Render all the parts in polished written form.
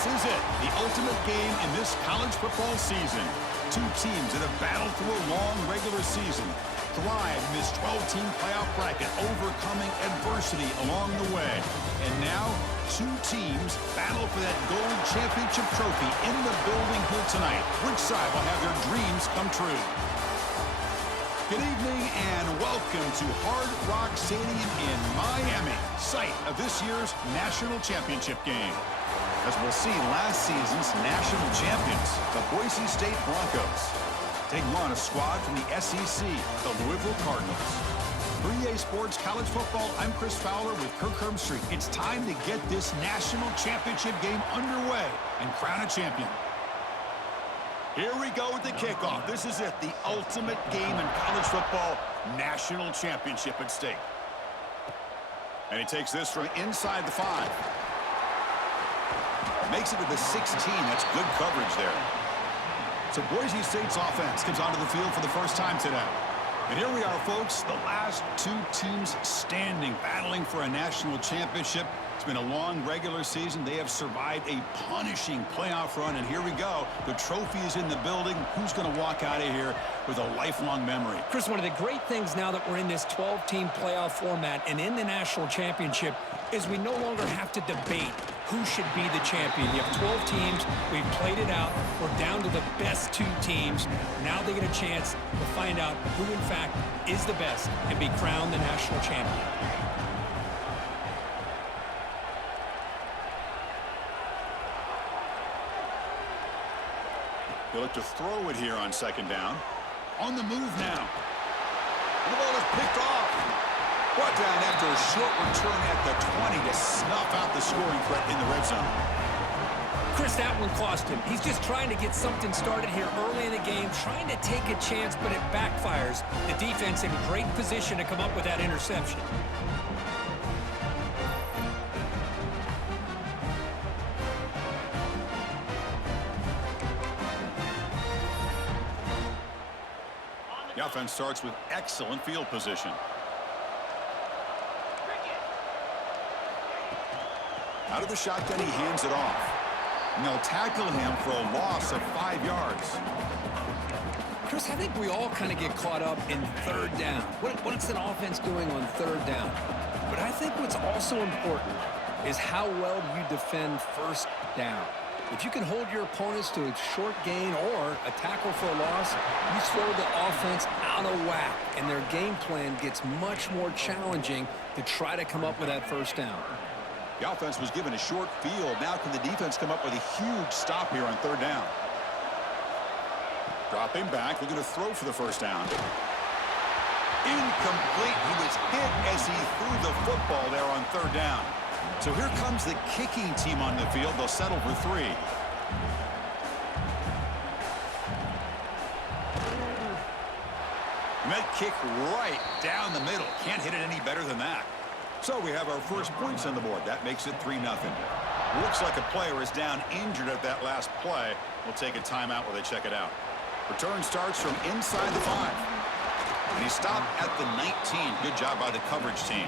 This is it, the ultimate game in this college football season. Two teams that have battled through a long regular season, thrive in this 12-team playoff bracket, overcoming adversity along the way. And now, two teams battle for that gold championship trophy in the building here tonight. Which side will have their dreams come true? Good evening and welcome to Hard Rock Stadium in Miami, site of this year's national championship game. As we'll see, last season's national champions, the Boise State Broncos, taking on a squad from the SEC, the Louisville Cardinals. For EA Sports College Football, I'm Chris Fowler with Kirk Herbstreit. It's time to get this national championship game underway and crown a champion. Here we go with the kickoff. This is it, the ultimate game in college football, national championship at stake. And he takes this from inside the 5. Makes it to the 16. That's good coverage there. So Boise State's offense comes onto the field for the first time today. And here we are, folks, the last two teams standing, battling for a national championship. It's been a long regular season. They have survived a punishing playoff run, and here we go. The trophy is in the building. Who's going to walk out of here with a lifelong memory? Chris, one of the great things now that we're in this 12-team playoff format and in the national championship is we no longer have to debate who should be the champion. You have 12 teams. We've played it out. We're down to the best two teams. Now they get a chance to find out who, in fact, is the best and be crowned the national champion. He'll look to throw it here on second down. On the move now. And the ball is picked off. Brought down after a short return at the 20 to snuff out the scoring threat in the red zone. Chris, that one cost him. He's just trying to get something started here early in the game, trying to take a chance, but it backfires. The defense in great position to come up with that interception. The offense starts with excellent field position. Out of the shotgun, he hands it off. And they'll tackle him for a loss of 5 yards. Chris, I think we all kind of get caught up in third down. What's an offense doing on third down? But I think what's also important is how well you defend first down. If you can hold your opponents to a short gain or a tackle for a loss, you throw the offense out of whack, and their game plan gets much more challenging to try to come up with that first down. The offense was given a short field. Now can the defense come up with a huge stop here on third down? Dropping back, looking to throw for the first down. Incomplete. He was hit as he threw the football there on third down. So here comes the kicking team on the field. They'll settle for 3. And that kick right down the middle. Can't hit it any better than that. So we have our first points on the board. That makes it 3-0. Looks like a player is down injured at that last play. We'll take a timeout while they check it out. Return starts from inside the 5. And he stopped at the 19. Good job by the coverage team.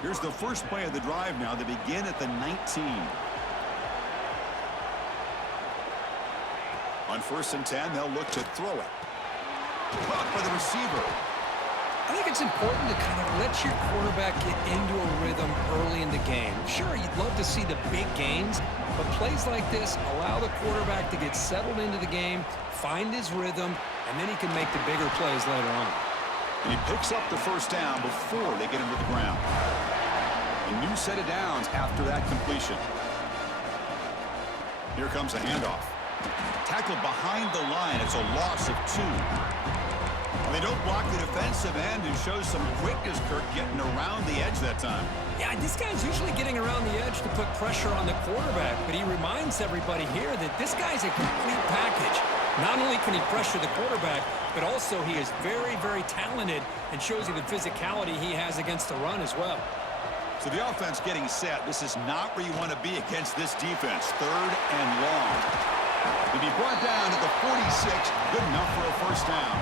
Here's the first play of the drive now. They begin at the 19. On 1st and 10, they'll look to throw it. Caught by the receiver. I think it's important to kind of let your quarterback get into a rhythm early in the game. Sure, you'd love to see the big gains, but plays like this allow the quarterback to get settled into the game, find his rhythm, and then he can make the bigger plays later on. And he picks up the first down before they get him to the ground. A new set of downs after that completion. Here comes a handoff. Tackled behind the line. It's a loss of 2. They don't block the defensive end, who shows some quickness, Kirk, getting around the edge that time. Yeah, this guy's usually getting around the edge to put pressure on the quarterback, but he reminds everybody here that this guy's a complete package. Not only can he pressure the quarterback, but also he is very, very talented and shows you the physicality he has against the run as well. So the offense getting set. This is not where you want to be against this defense. 3rd and long. To be brought down at the 46, good enough for a first down.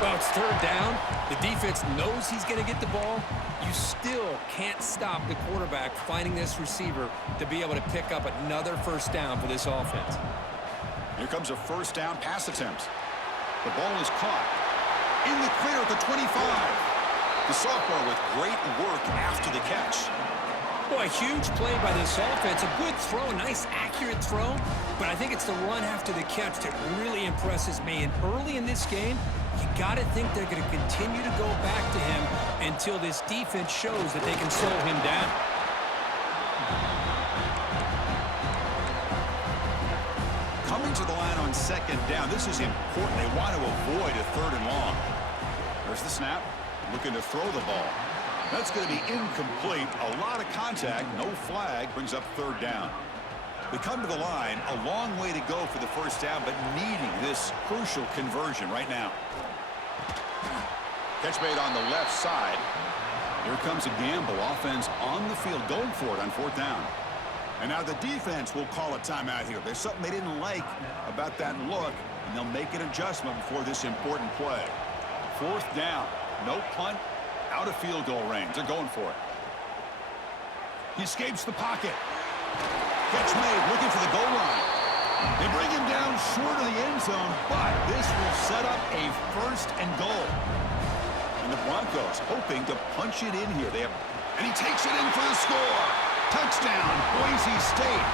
Well, it's third down. The defense knows he's going to get the ball. You still can't stop the quarterback finding this receiver to be able to pick up another first down for this offense. Here comes a first down pass attempt. The ball is caught. In the clear at the 25. The sophomore with great work after the catch. Boy, a huge play by this offense. A good throw, a nice, accurate throw. But I think it's the run after the catch that really impresses me. And early in this game, you got to think they're going to continue to go back to him until this defense shows that they can slow him down. Coming to the line on second down. This is important. They want to avoid a third and long. There's the snap. Looking to throw the ball. That's going to be incomplete. A lot of contact. No flag. Brings up third down. We come to the line. A long way to go for the first down, but needing this crucial conversion right now. Catch made on the left side. Here comes a gamble. Offense on the field going for it on fourth down. And now the defense will call a timeout here. There's something they didn't like about that look, and they'll make an adjustment before this important play. Fourth down. No punt. Out of field goal range. They're going for it. He escapes the pocket. Catch made. Looking for the goal line. They bring him down short of the end zone, but this will set up a first and goal. And the Broncos hoping to punch it in here. And he takes it in for the score. Touchdown, Boise State.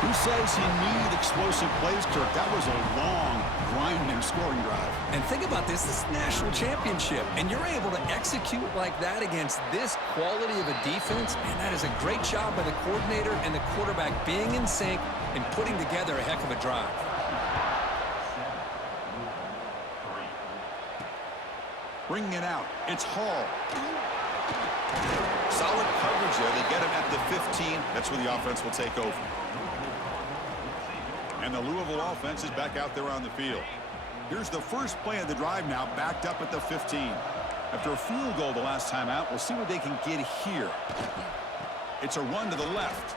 Who says you need explosive plays, Kirk? That was a long, grinding scoring drive. And think about this. This is a national championship, and you're able to execute like that against this quality of a defense. Man, that is a great job by the coordinator and the quarterback being in sync and putting together a heck of a drive. Bringing it out. It's Hall. Solid coverage there. They get him at the 15. That's where the offense will take over. And the Louisville offense is back out there on the field. Here's the first play of the drive now, backed up at the 15. After a field goal the last time out, we'll see what they can get here. It's a run to the left.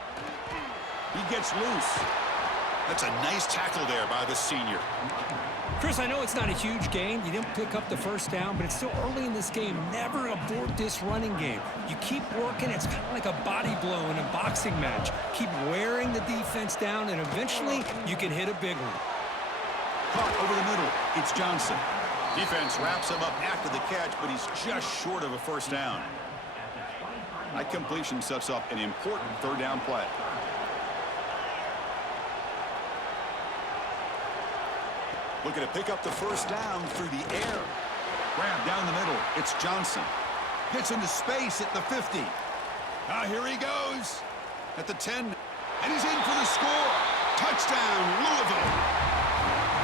He gets loose. That's a nice tackle there by the senior. Chris, I know it's not a huge game. You didn't pick up the first down, but it's still early in this game. Never abort this running game. You keep working. It's kind of like a body blow in a boxing match. Keep wearing the defense down, and eventually you can hit a big one. Caught over the middle. It's Johnson. Defense wraps him up after the catch, but he's just short of a first down. That completion sets up an important third down play. Looking to pick up the first down through the air. Grab down the middle. It's Johnson. Gets into space at the 50. Here he goes. At the 10. And he's in for the score. Touchdown, Louisville.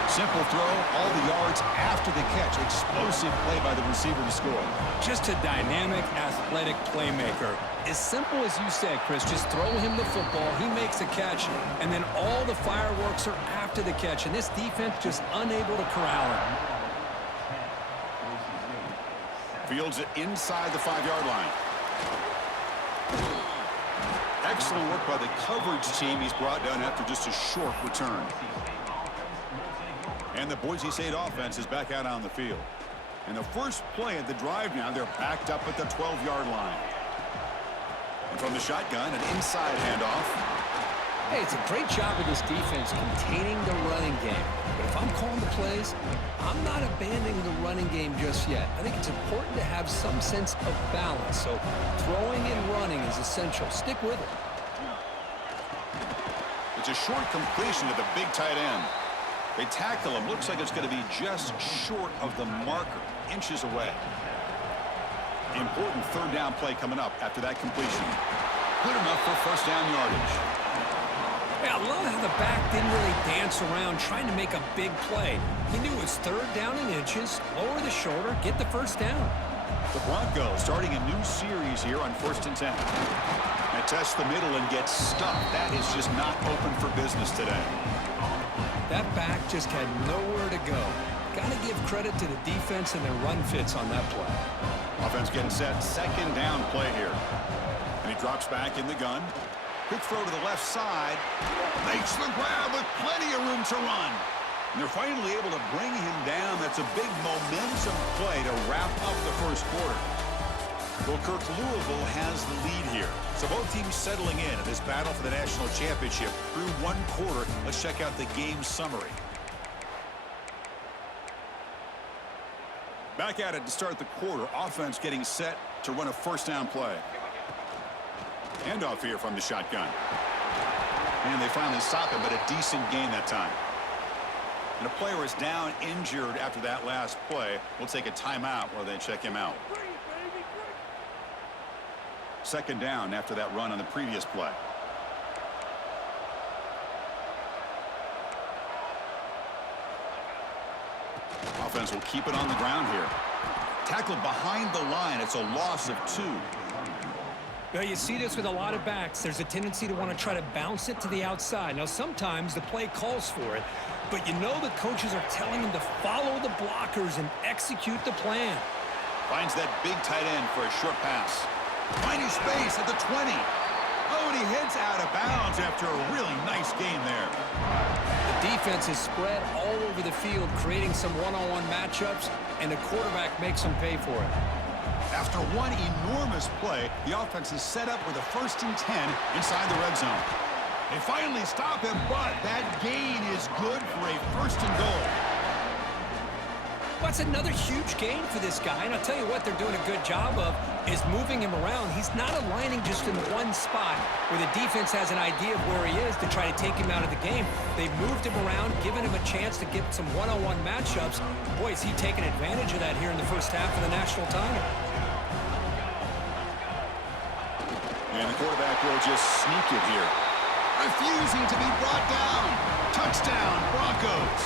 Simple throw. All the yards after the catch. Explosive play by the receiver to score. Just a dynamic, athletic playmaker. As simple as you said, Chris, just throw him the football. He makes a catch, and then all the fireworks are after the catch, and this defense just unable to corral him. Fields it inside the 5-yard line. Excellent work by the coverage team. He's brought down after just a short return. And the Boise State offense is back out on the field. And the first play of the drive now, they're backed up at the 12-yard line. And from the shotgun, an inside handoff. Hey, it's a great job of this defense containing the running game. But if I'm calling the plays, I'm not abandoning the running game just yet. I think it's important to have some sense of balance. So throwing and running is essential. Stick with it. It's a short completion to the big tight end. They tackle him. Looks like it's going to be just short of the marker, inches away. Important third down play coming up after that completion. Good enough for first down yardage. Yeah, I love how the back didn't really dance around trying to make a big play. He knew it was third down in inches, lower the shoulder, get the first down. The Broncos starting a new series here on 1st and 10. And test the middle and get stuffed. That is just not open for business today. That back just had nowhere to go. Got to give credit to the defense and their run fits on that play. Offense getting set. Second down play here. And he drops back in the gun. Quick throw to the left side. Makes the grab with plenty of room to run. And they're finally able to bring him down. That's a big momentum play to wrap up the first quarter. Well, Kirk, Louisville has the lead here. So both teams settling in this battle for the national championship through one quarter. Let's check out the game summary. Back at it to start the quarter. Offense getting set to run a first down play. Handoff here from the shotgun. And they finally stop him, but a decent gain that time. And a player is down injured after that last play. We'll take a timeout while they check him out. Second down after that run on the previous play. Offense will keep it on the ground here. Tackled behind the line. It's a loss of 2. Well, you see this with a lot of backs. There's a tendency to want to try to bounce it to the outside. Now, sometimes the play calls for it, but you know the coaches are telling them to follow the blockers and execute the plan. Finds that big tight end for a short pass. Finding space at the 20. Oh, and he heads out of bounds after a really nice game there. The defense is spread all over the field, creating some one-on-one matchups, and the quarterback makes them pay for it. After one enormous play, the offense is set up with a 1st and 10 inside the red zone. They finally stop him, but that gain is good for a 1st and goal. Well, that's another huge gain for this guy, and I'll tell you what they're doing a good job of is moving him around. He's not aligning just in one spot where the defense has an idea of where he is to try to take him out of the game. They've moved him around, given him a chance to get some one-on-one matchups. Boy, is he taking advantage of that here in the first half of the national title. And the quarterback will just sneak it here. Refusing to be brought down. Touchdown, Broncos.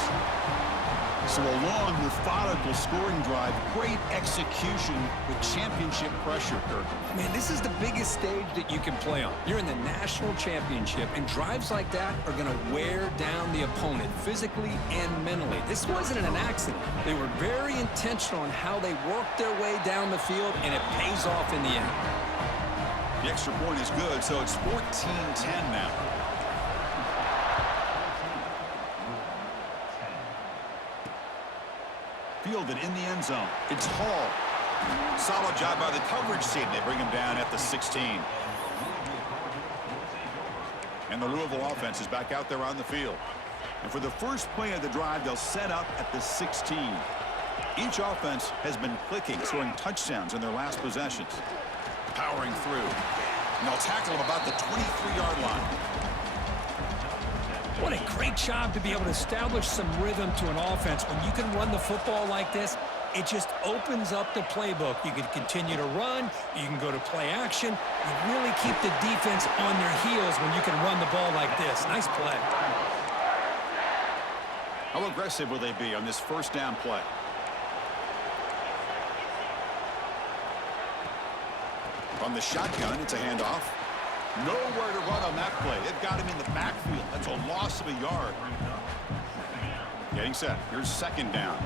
So a long, methodical scoring drive. Great execution with championship pressure, Kirk. Man, this is the biggest stage that you can play on. You're in the national championship, and drives like that are going to wear down the opponent physically and mentally. This wasn't an accident. They were very intentional on how they worked their way down the field, and it pays off in the end. The extra point is good, so it's 14-10 now. Fielded in the end zone. It's Hall. Solid job by the coverage team. They bring him down at the 16. And the Louisville offense is back out there on the field. And for the first play of the drive, they'll set up at the 16. Each offense has been clicking, scoring touchdowns in their last possessions. Powering through. And they'll tackle him about the 23-yard line. What a great job to be able to establish some rhythm to an offense. When you can run the football like this, it just opens up the playbook. You can continue to run. You can go to play action. You really keep the defense on their heels when you can run the ball like this. Nice play. How aggressive will they be on this first down play? From the shotgun, it's a handoff. Nowhere to run on that play. They've got him in the backfield. That's a loss of a yard. Getting set. Here's second down.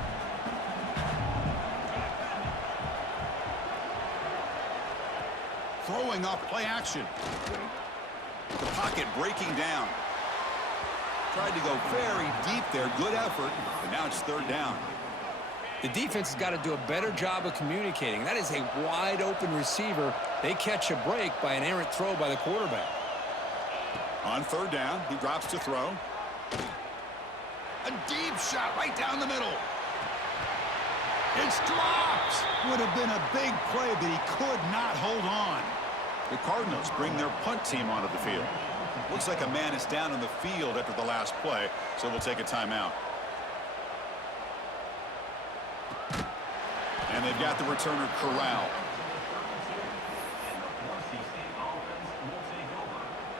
Throwing off play action. The pocket breaking down. Tried to go very deep there. Good effort. But now it's third down. The defense has got to do a better job of communicating. That is a wide-open receiver. They catch a break by an errant throw by the quarterback. On third down, he drops to throw. A deep shot right down the middle. It's dropped. Would have been a big play, but he could not hold on. The Cardinals bring their punt team onto the field. Looks like a man is down on the field after the last play, so we'll take a timeout. And they've got the returner corralled.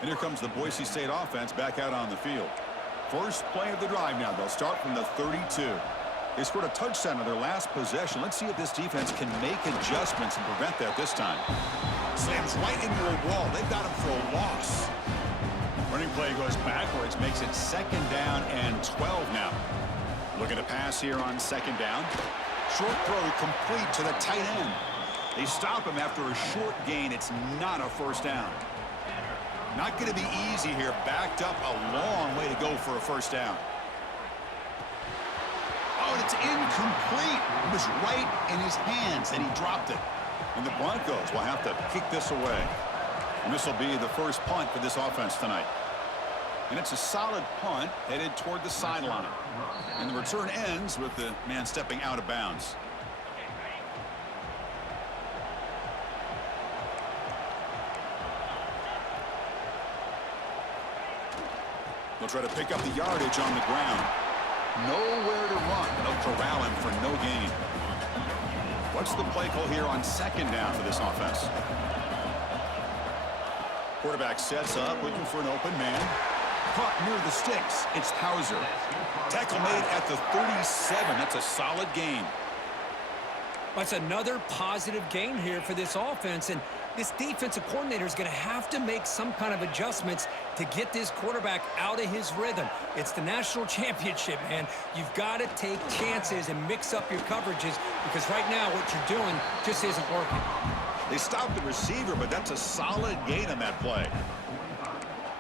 And here comes the Boise State offense back out on the field. First play of the drive now. They'll start from the 32. They scored a touchdown on their last possession. Let's see if this defense can make adjustments and prevent that this time. Slams right into a wall. They've got him for a loss. Running play goes backwards, makes it second down and 12 now. Looking to pass here on second down. Short throw complete to the tight end. They stop him after a short gain. It's not a first down. Not going to be easy here. Backed up a long way to go for a first down. but it's incomplete. It was right in his hands, and he dropped it. And the Broncos will have to kick this away. And this will be the first punt for this offense tonight. And it's a solid punt headed toward the sideline. And the return ends with the man stepping out of bounds. They'll try to pick up the yardage on the ground. Nowhere to run. They'll corral him for no gain. What's the play call here on second down for this offense? Quarterback sets up, looking for an open man. Caught near the sticks. It's Hauser. Tackle made at the 37. That's a solid gain. That's another positive gain here for this offense, and this defensive coordinator is going to have to make some kind of adjustments to get this quarterback out of his rhythm. It's the national championship, man. You've got to take chances and mix up your coverages because right now what you're doing just isn't working. They stopped the receiver, but that's a solid gain on that play.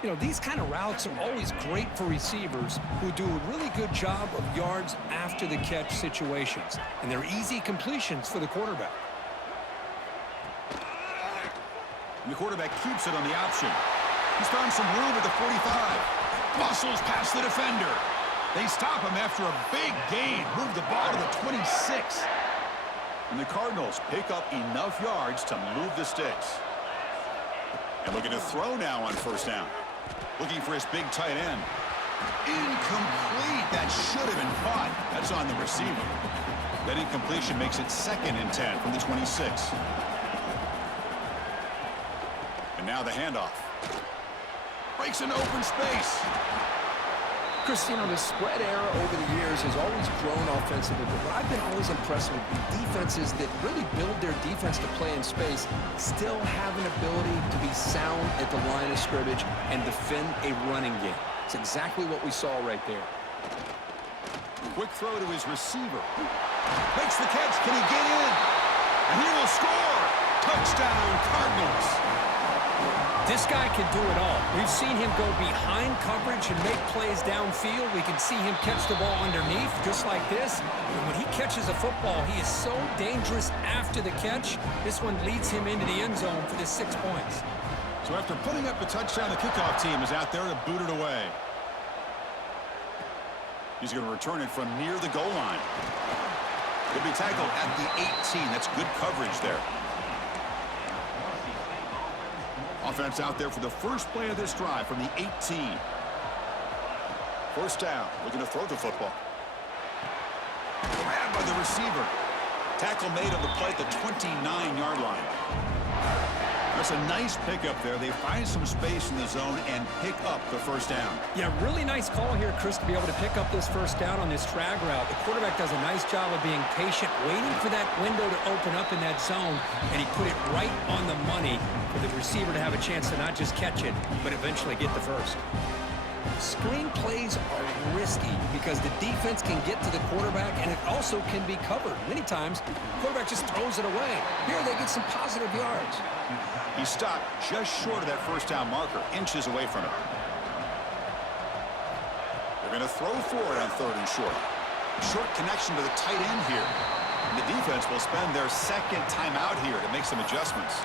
You know, these kind of routes are always great for receivers who do a really good job of yards after the catch situations. And they're easy completions for the quarterback. And the quarterback keeps it on the option. He's found some room at the 45. Muscles past the defender. They stop him after a big gain. Move the ball to the 26. And the Cardinals pick up enough yards to move the sticks. And looking to throw now on first down. Looking for his big tight end. Incomplete. That should have been caught. That's on the receiver. That incompletion makes it 2nd and 10 from the 26. And now the handoff. Breaks into open space. Chris, you know, the spread era over the years has always grown offensively, but what I've been always impressed with defenses that really build their defense to play in space still have an ability to be sound at the line of scrimmage and defend a running game. It's exactly what we saw right there. Quick throw to his receiver. Makes the catch. Can he get in? And he will score. Touchdown, Cardinals. This guy can do it all. We've seen him go behind coverage and make plays downfield. We can see him catch the ball underneath just like this. And when he catches a football, he is so dangerous after the catch. This one leads him into the end zone for the 6 points. So after putting up the touchdown, the kickoff team is out there to boot it away. He's going to return it from near the goal line. He'll be tackled at the 18. That's good coverage there. Offense out there for the first play of this drive from the 18. First down, looking to throw the football. Grabbed by the receiver. Tackle made on the play at the 29-yard line. That's a nice pickup there. They find some space in the zone and pick up the first down. Yeah, really nice call here, Chris, to be able to pick up this first down on this drag route. The quarterback does a nice job of being patient, waiting for that window to open up in that zone, and he put it right on the money for the receiver to have a chance to not just catch it, but eventually get the first. Screen plays are risky because the defense can get to the quarterback, and it also can be covered. Many times, the quarterback just throws it away. Here, they get some positive yards. He stopped just short of that first down marker, inches away from it. They're going to throw for it on 3rd and short. Short connection to the tight end here. And the defense will spend their 2nd timeout here to make some adjustments.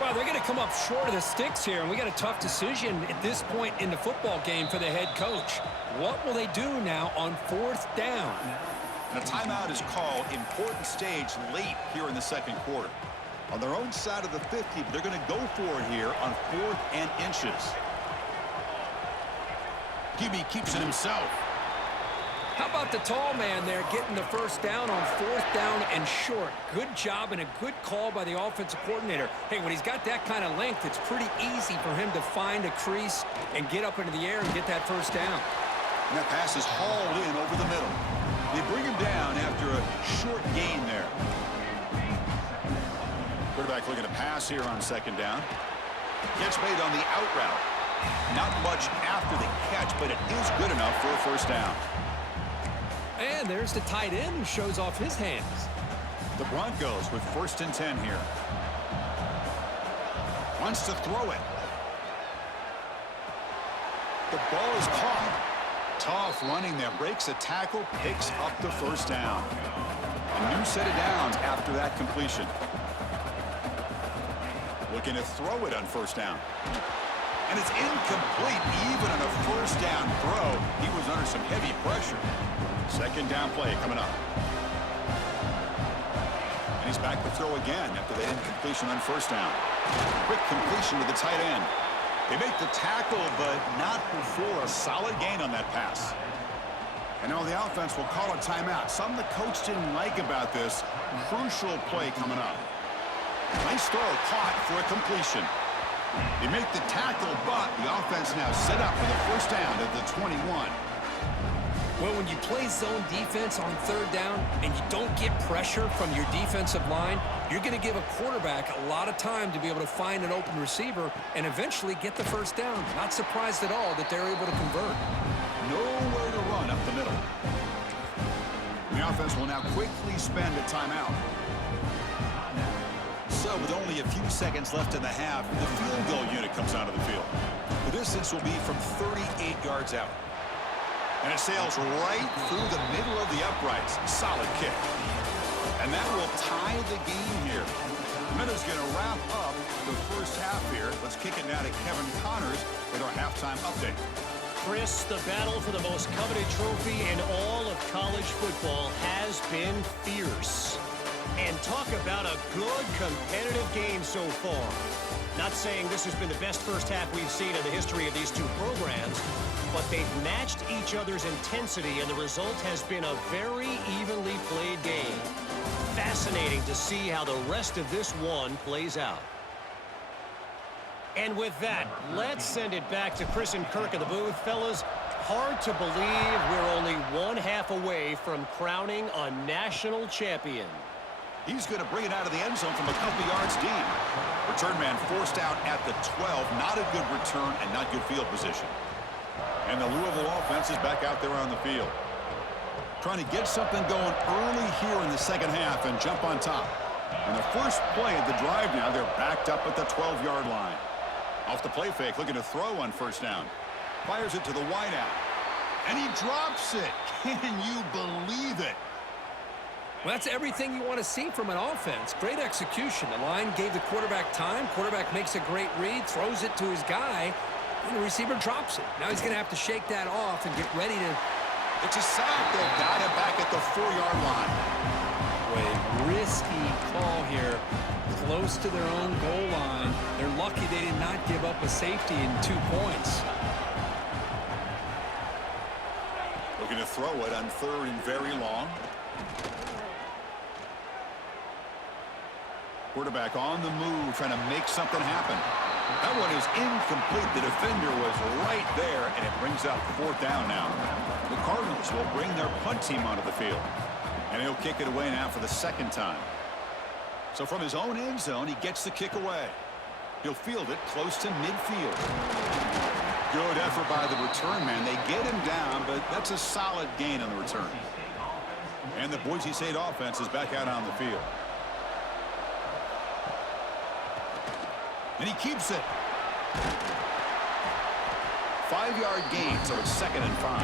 Well, they're going to come up short of the sticks here, and we got a tough decision at this point in the football game for the head coach. What will they do now on 4th down? And a timeout is called. Important stage late here in the 2nd quarter. On their own side of the 50, but they're going to go for it here on 4th and inches. Gibby keeps it himself. How about the tall man there getting the first down on 4th down and short? Good job and a good call by the offensive coordinator. Hey, when he's got that kind of length, it's pretty easy for him to find a crease and get up into the air and get that first down. And that pass is hauled in over the middle. They bring him down after a short gain there. Quarterback looking to pass here on 2nd down. Catch made on the out route. Not much after the catch, but it is good enough for a first down. And there's the tight end who shows off his hands. The Broncos with 1st and 10 here. Wants to throw it. The ball is caught. Tough running there. Breaks a tackle, picks up the first down. A new set of downs after that completion. Looking to throw it on first down. And it's incomplete. Even on a first down throw, he was under some heavy pressure. Second down play coming up. And he's back to throw again after the incompletion on first down. Quick completion to the tight end. They make the tackle, but not before a solid gain on that pass. And now the offense will call a timeout. Something the coach didn't like about this. Crucial play coming up. Nice throw caught for a completion. They make the tackle, but the offense now set up for the first down at the 21. Well, when you play zone defense on third down and you don't get pressure from your defensive line, you're going to give a quarterback a lot of time to be able to find an open receiver and eventually get the first down. Not surprised at all that they're able to convert. Nowhere to run up the middle. The offense will now quickly spend a timeout. So with only a few seconds left in the half, the field goal unit comes out of the field. The distance will be from 38 yards out. And it sails right through the middle of the uprights. Solid kick. And that will tie the game here. The Minnows going to wrap up the first half here. Let's kick it now to Kevin Connors with our halftime update. Chris, the battle for the most coveted trophy in all of college football has been fierce. And talk about a good competitive game so far. Not saying this has been the best first half we've seen in the history of these two programs, but they've matched each other's intensity, and the result has been a very evenly played game. Fascinating to see how the rest of this one plays out. And with that, let's send it back to Chris and Kirk in the booth. Fellas, hard to believe we're only one half away from crowning a national champion. He's going to bring it out of the end zone from a couple yards deep. Return man forced out at the 12. Not a good return and not good field position. And the Louisville offense is back out there on the field. Trying to get something going early here in the second half and jump on top. And the first play of the drive now, they're backed up at the 12-yard line. Off the play fake, looking to throw on first down. Fires it to the wideout. And he drops it. Can you believe it? Well, that's everything you want to see from an offense. Great execution. The line gave the quarterback time. Quarterback makes a great read, throws it to his guy, and the receiver drops it. Now he's going to have to shake that off and get ready to... It's a sack. They've got it back at the 4-yard line. A risky call here. Close to their own goal line. They're lucky they did not give up a safety in 2 points. Looking to throw it on third and very long. Quarterback on the move, trying to make something happen. That one is incomplete. The defender was right there, and it brings up fourth down now. The Cardinals will bring their punt team onto the field. And he'll kick it away now for the second time. So from his own end zone, he gets the kick away. He'll field it close to midfield. Good effort by the return man. They get him down, but that's a solid gain on the return. And the Boise State offense is back out on the field. And he keeps it. 5-yard gain, so it's 2nd and 5.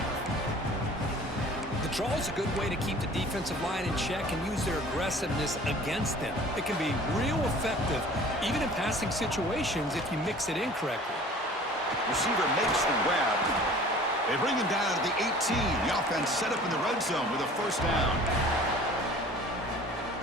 The draw is a good way to keep the defensive line in check and use their aggressiveness against them. It can be real effective, even in passing situations, if you mix it in correctly. Receiver makes the grab. They bring him down to the 18. The offense set up in the red zone with a first down.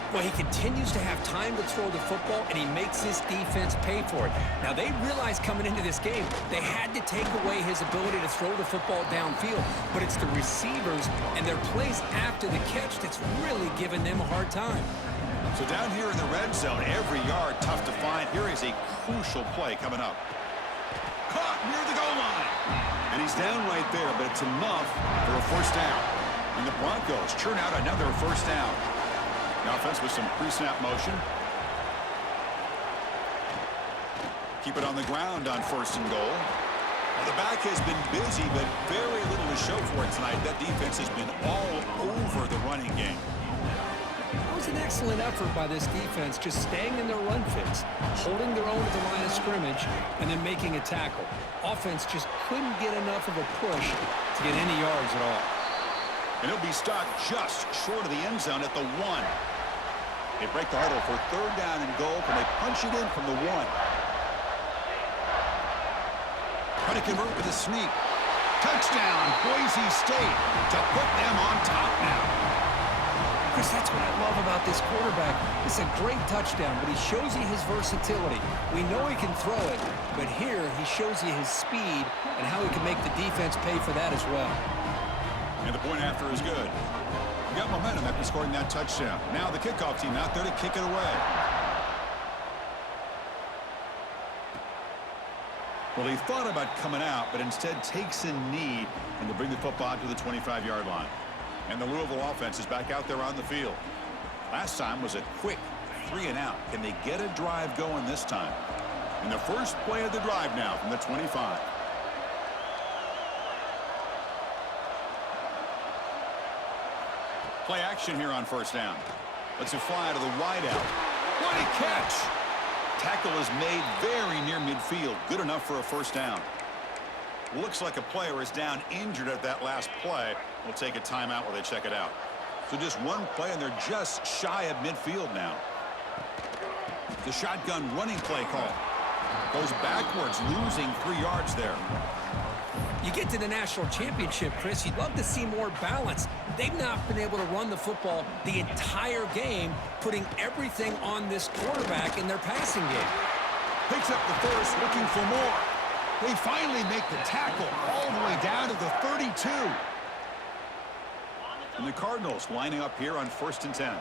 Well, he continues to have time to throw the football, and he makes this defense pay for it. Now, they realized coming into this game they had to take away his ability to throw the football downfield, but it's the receivers and their plays after the catch that's really giving them a hard time. So down here in the red zone, every yard tough to find. Here is a crucial play coming up. Caught near the goal line. And he's down right there, but it's enough for a first down. And the Broncos churn out another first down. The offense with some pre-snap motion. Keep it on the ground on first and goal. Well, the back has been busy, but very little to show for it tonight. That defense has been all over the running game. That was an excellent effort by this defense, just staying in their run fits, holding their own at the line of scrimmage, and then making a tackle. Offense just couldn't get enough of a push to get any yards at all. And he'll be stopped just short of the end zone at the 1. They break the huddle for 3rd down and goal. Can they punch it in from the 1? Try to convert with a sneak. Touchdown, Boise State, to put them on top now. Chris, that's what I love about this quarterback. It's a great touchdown, but he shows you his versatility. We know he can throw it, but here he shows you his speed and how he can make the defense pay for that as well. And the point after is good. We got momentum after scoring that touchdown. Now the kickoff team out there to kick it away. Well, he thought about coming out, but instead takes a knee and to bring the football to the 25-yard line. And the Louisville offense is back out there on the field. Last time was a quick 3-and-out. Can they get a drive going this time? And the first play of the drive now from the 25. Play action here on 1st down. Lets it fly to the wideout. What a catch! Tackle is made very near midfield. Good enough for a 1st down. Looks like a player is down injured at that last play. We'll take a timeout while they check it out. So just one play, and they're just shy of midfield now. The shotgun running play call. Goes backwards, losing 3 yards there. You get to the national championship, Chris, you'd love to see more balance. They've not been able to run the football the entire game, putting everything on this quarterback in their passing game. Picks up the first, looking for more. They finally make the tackle all the way down to the 32. And the Cardinals lining up here on 1st and 10.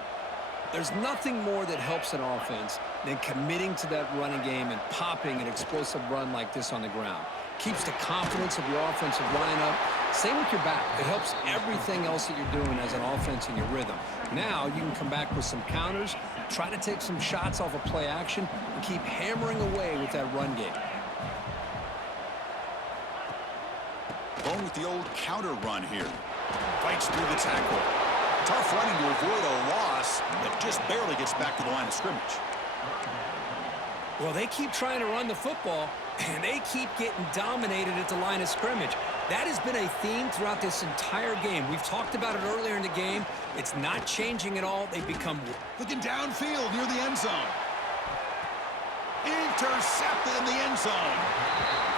There's nothing more that helps an offense than committing to that running game and popping an explosive run like this on the ground. Keeps the confidence of your offensive lineup. Same with your back. It helps everything else that you're doing as an offense in your rhythm. Now you can come back with some counters, try to take some shots off of play action, and keep hammering away with that run game. Going with the old counter run here. Fights through the tackle. Tough running to avoid a loss that just barely gets back to the line of scrimmage. Well, they keep trying to run the football, and they keep getting dominated at the line of scrimmage. That has been a theme throughout this entire game. We've talked about it earlier in the game. It's not changing at all. They've become... Looking downfield near the end zone. Intercepted in the end zone.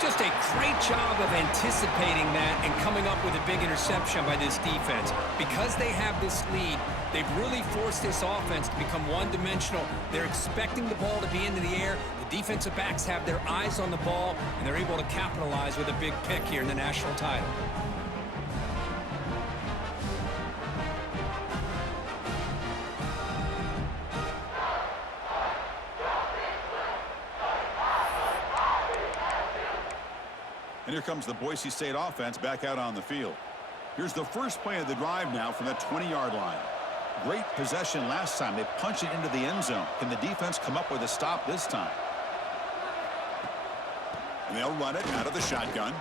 Just a great job of anticipating that and coming up with a big interception by this defense. Because they have this lead, they've really forced this offense to become one-dimensional. They're expecting the ball to be into the air. The defensive backs have their eyes on the ball, and they're able to capitalize with a big pick here in the national title. And here comes the Boise State offense back out on the field. Here's the first play of the drive now from that 20-yard line. Great possession last time. They punch it into the end zone. Can the defense come up with a stop this time? And they'll run it out of the shotgun.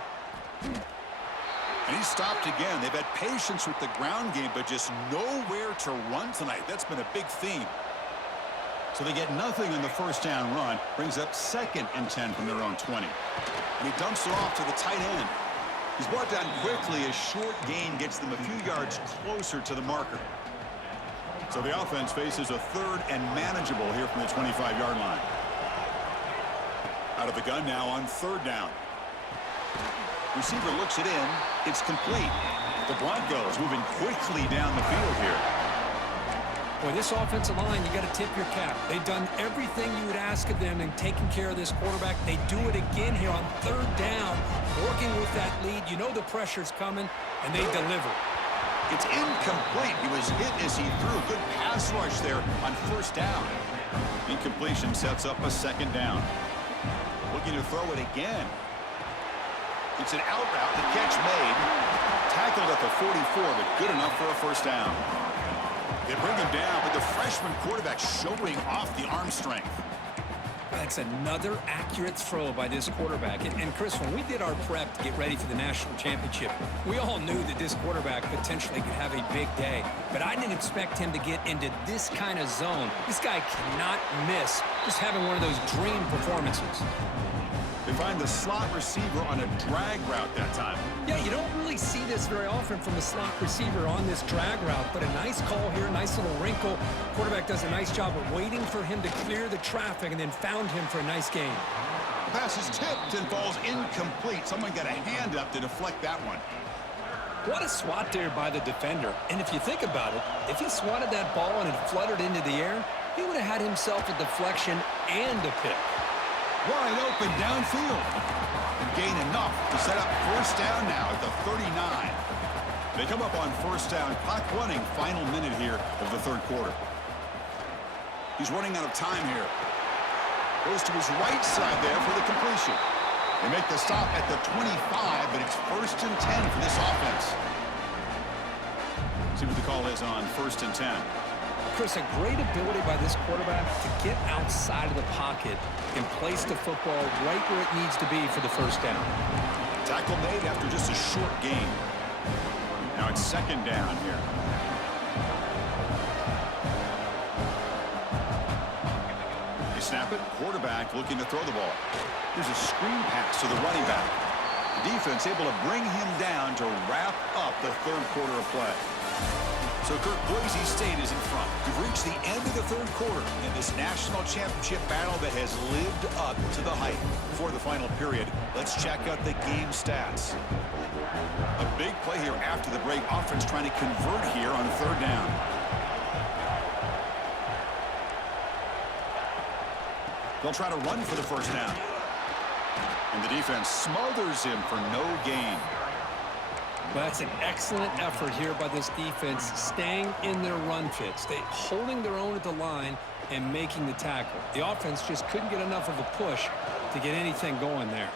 And he's stopped again. They've had patience with the ground game, but just nowhere to run tonight. That's been a big theme. So they get nothing in the first down run. Brings up 2nd and 10 from their own 20. And he dumps it off to the tight end. He's brought down quickly. A short gain gets them a few yards closer to the marker. So the offense faces a 3rd and manageable here from the 25-yard line. Out of the gun now on 3rd down. Receiver looks it in. It's complete. The Broncos moving quickly down the field here. Boy, this offensive line, you got to tip your cap. They've done everything you would ask of them in taking care of this quarterback. They do it again here on 3rd down, working with that lead. You know the pressure's coming, and they deliver. It's incomplete. He was hit as he threw. Good pass rush there on 1st down. Incompletion sets up a 2nd down. Looking to throw it again. It's an out route. The catch made. Tackled at the 44, but good enough for a 1st down. They bring him down, but the freshman quarterback showing off the arm strength. That's another accurate throw by this quarterback. And Chris, when we did our prep to get ready for the national championship, we all knew that this quarterback potentially could have a big day. But I didn't expect him to get into this kind of zone. This guy cannot miss just having one of those dream performances. They find the slot receiver on a drag route that time. Yeah, you don't really see this very often from the slot receiver on this drag route, but a nice call here, nice little wrinkle. Quarterback does a nice job of waiting for him to clear the traffic and then found him for a nice gain. The pass is tipped and falls incomplete. Someone got a hand up to deflect that one. What a swat there by the defender. And if you think about it, if he swatted that ball and it fluttered into the air, he would have had himself a deflection and a pick. Wide open downfield. And gain enough to set up first down now at the 39. They come up on first down. Clock running. Final minute here of the third quarter. He's running out of time here. Goes to his right side there for the completion. They make the stop at the 25, but it's 1st and 10 for this offense. See what the call is on 1st and 10. Chris, a great ability by this quarterback to get outside of the pocket and place the football right where it needs to be for the first down. Tackle made after just a short gain. Now it's 2nd down here. They snap it. Quarterback looking to throw the ball. Here's a screen pass to the running back. The defense able to bring him down to wrap up the third quarter of play. So Kirk, Boise State is in front. We've reached the end of the third quarter in this national championship battle that has lived up to the hype. Before the final period, let's check out the game stats. A big play here after the break. Offense trying to convert here on 3rd down. They'll try to run for the first down. And the defense smothers him for no gain. Well, that's an excellent effort here by this defense, staying in their run fit, holding their own at the line and making the tackle. The offense just couldn't get enough of a push to get anything going there.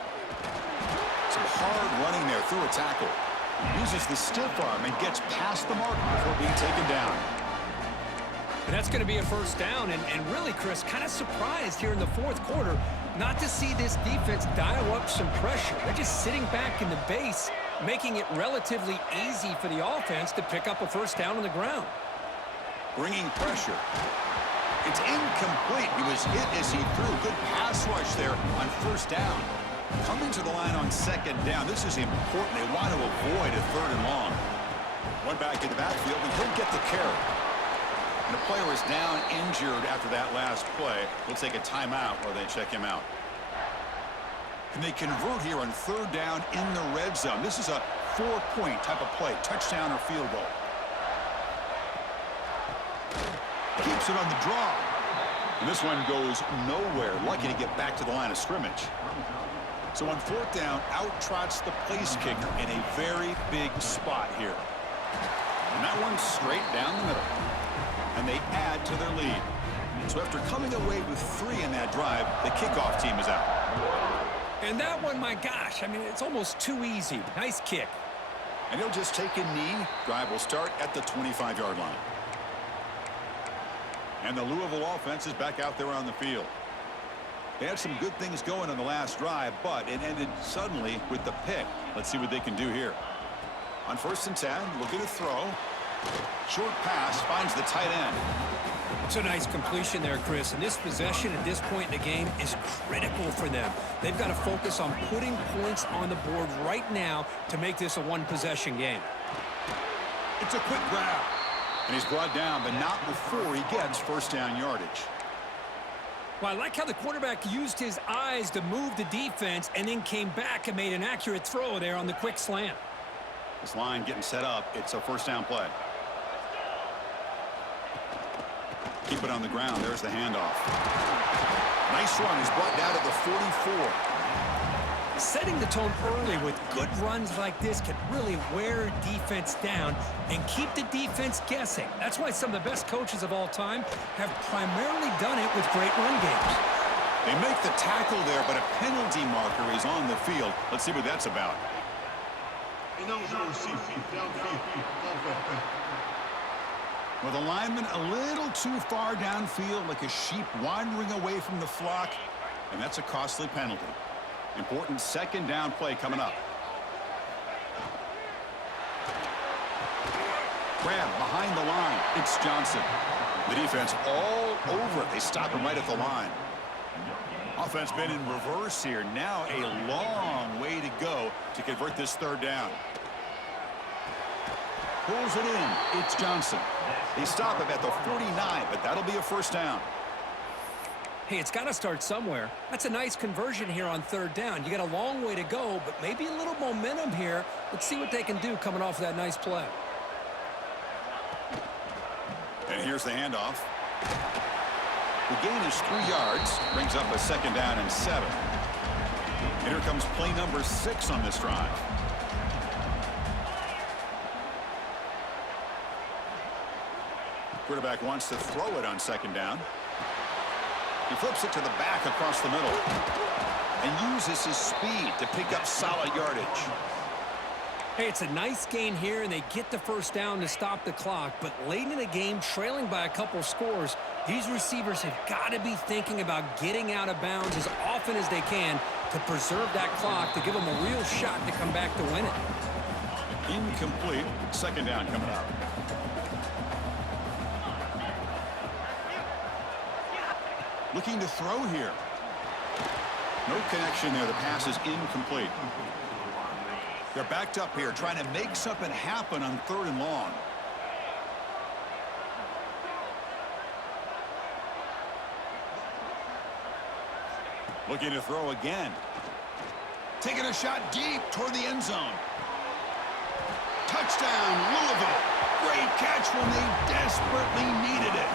Some hard running there through a tackle. Uses the stiff arm and gets past the mark before being taken down. And that's going to be a first down. And really, Chris, kind of surprised here in the fourth quarter not to see this defense dial up some pressure. They're just sitting back in the base, making it relatively easy for the offense to pick up a first down on the ground. Bringing pressure. It's incomplete. He was hit as he threw. Good pass rush there on first down. Coming to the line on 2nd down. This is important. They want to avoid a 3rd and long. One back in the backfield, and he'll get the carry. And the player is down injured after that last play. We'll take a timeout while they check him out. And they convert here on 3rd down in the red zone. This is a 4-point type of play, touchdown or field goal. Keeps it on the draw. And this one goes nowhere. Lucky to get back to the line of scrimmage. So on 4th down, out trots the place kicker in a very big spot here. And that one's straight down the middle. And they add to their lead. So after coming away with 3 in that drive, the kickoff team is out. And that one, my gosh, I mean, it's almost too easy. Nice kick. And he'll just take a knee. Drive will start at the 25-yard line. And the Louisville offense is back out there on the field. They had some good things going on the last drive, but it ended suddenly with the pick. Let's see what they can do here. On 1st and 10, looking to throw. Short pass finds the tight end. It's a nice completion there, Chris. And this possession at this point in the game is critical for them. They've got to focus on putting points on the board right now to make this a one-possession game. It's a quick grab. And he's brought down, but not before he gets first down yardage. Well, I like how the quarterback used his eyes to move the defense and then came back and made an accurate throw there on the quick slant. This line getting set up. It's a first down play. Keep it on the ground. There's the handoff. Nice run. He's brought down to the 44. Setting the tone early with good runs like this can really wear defense down and keep the defense guessing. That's why some of the best coaches of all time have primarily done it with great run games. They make the tackle there, but a penalty marker is on the field. Let's see what that's about. Well, the lineman a little too far downfield, like a sheep wandering away from the flock. And that's a costly penalty. Important second down play coming up. Grab behind the line. It's Johnson. The defense all over it. They stop him right at the line. Offense been in reverse here. Now a long way to go to convert this third down. Pulls it in. It's Johnson. They stop him at the 49, but that'll be a first down. Hey, it's got to start somewhere. That's a nice conversion here on third down. You got a long way to go, but maybe a little momentum here. Let's see what they can do coming off of that nice play. And here's the handoff. The gain is 3 yards. Brings up a second down and 7. And here comes play number 6 on this drive. Quarterback wants to throw it on second down. He flips it to the back across the middle and uses his speed to pick up solid yardage. Hey, it's a nice gain here, and they get the first down to stop the clock. But late in the game, trailing by a couple scores, these receivers have got to be thinking about getting out of bounds as often as they can to preserve that clock, to give them a real shot to come back to win it. Incomplete. Second down coming up. Looking to throw here. No connection there. The pass is incomplete. They're backed up here, trying to make something happen on third and long. Looking to throw again. Taking a shot deep toward the end zone. Touchdown, Louisville. Great catch when they desperately needed it.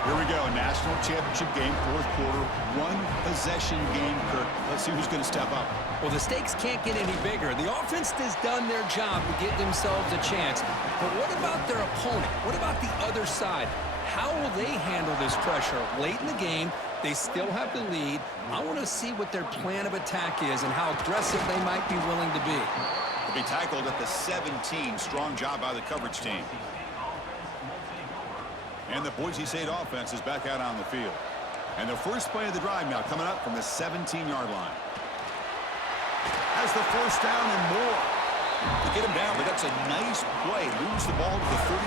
Here we go, national championship game, fourth quarter, one possession game, Kirk. Let's see who's going to step up. Well, the stakes can't get any bigger. The offense has done their job to give themselves a chance. But what about their opponent? What about the other side? How will they handle this pressure? Late in the game, they still have the lead. I want to see what their plan of attack is and how aggressive they might be willing to be. They'll be tackled at the 17. Strong job by the coverage team. And the Boise State offense is back out on the field. And the first play of the drive now coming up from the 17-yard line. Has the first down and more. To get him down, but that's a nice play. Moves the ball to the 33.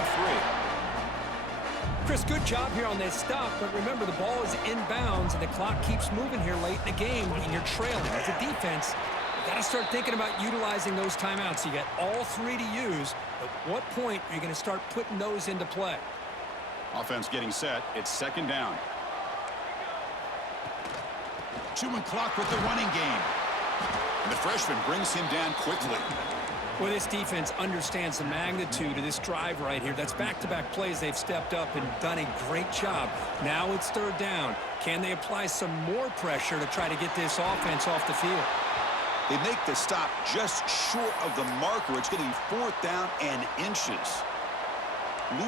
Chris, good job here on this stop, but remember the ball is inbounds and the clock keeps moving here late in the game and you're trailing. As a defense, you got to start thinking about utilizing those timeouts. You got all 3 to use. At what point are you going to start putting those into play? Offense getting set. It's second down. Chewing clock with the running game. And the freshman brings him down quickly. Well, this defense understands the magnitude of this drive right here. That's back-to-back plays. They've stepped up and done a great job. Now it's third down. Can they apply some more pressure to try to get this offense off the field? They make the stop just short of the marker. It's going to be fourth down and inches.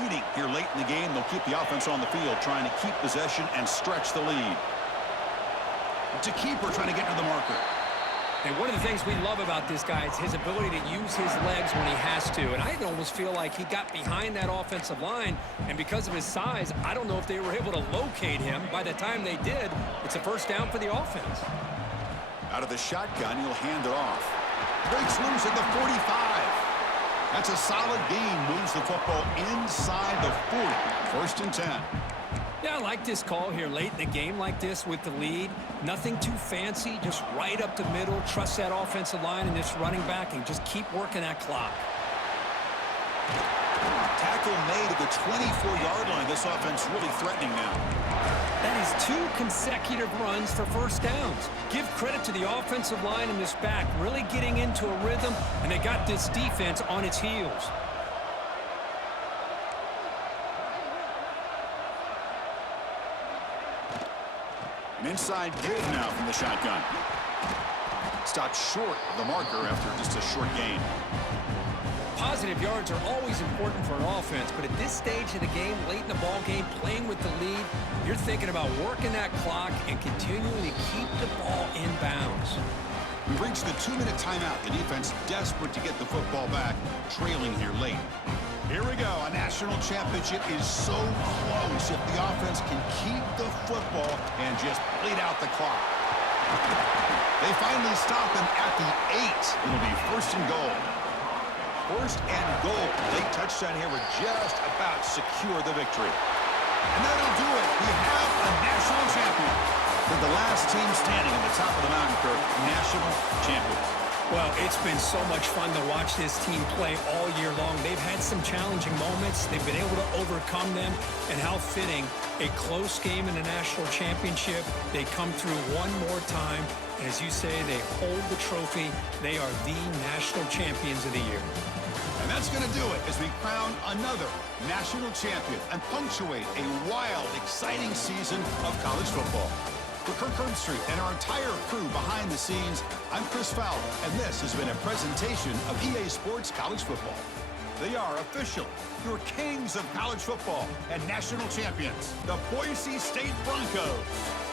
Leading here late in the game, they'll keep the offense on the field, trying to keep possession and stretch the lead. It's a keeper trying to get to the marker. And one of the things we love about this guy is his ability to use his legs when he has to. And I almost feel like he got behind that offensive line, and because of his size, I don't know if they were able to locate him. By the time they did, it's a first down for the offense. Out of the shotgun, he'll hand it off. Breaks loose at the 45. That's a solid gain. Moves the football inside the 40. First and 10. Yeah, I like this call here late in the game like this with the lead. Nothing too fancy, just right up the middle. Trust that offensive line and this running back and just keep working that clock. Tackle made at the 24-yard line. This offense really threatening now. That is 2 consecutive runs for first downs. Give credit to the offensive line and this back really getting into a rhythm, and they got this defense on its heels. An inside give now from the shotgun. Stopped short of the marker after just a short gain. Positive yards are always important for an offense, but at this stage of the game, late in the ball game, playing with the lead, you're thinking about working that clock and continuing to keep the ball in bounds. We've reached the 2-minute timeout. The defense desperate to get the football back, trailing here late. Here we go, a national national championship is so close if the offense can keep the football and just bleed out the clock. They finally stop him at the 8. It'll be first and goal. First and goal. Late touchdown here will just about secure the victory. And that'll do it. We have a national champion. They're the last team standing at the top of the mountain curve, national champions. Well, it's been so much fun to watch this team play all year long. They've had some challenging moments. They've been able to overcome them. And how fitting, a close game in a national championship. They come through one more time. And as you say, they hold the trophy. They are the national champions of the year. And that's going to do it as we crown another national champion and punctuate a wild, exciting season of college football. For Kirk Herbstreit and our entire crew behind the scenes, I'm Chris Fowler, and this has been a presentation of EA Sports College Football. They are official, your kings of college football and national champions, the Boise State Broncos.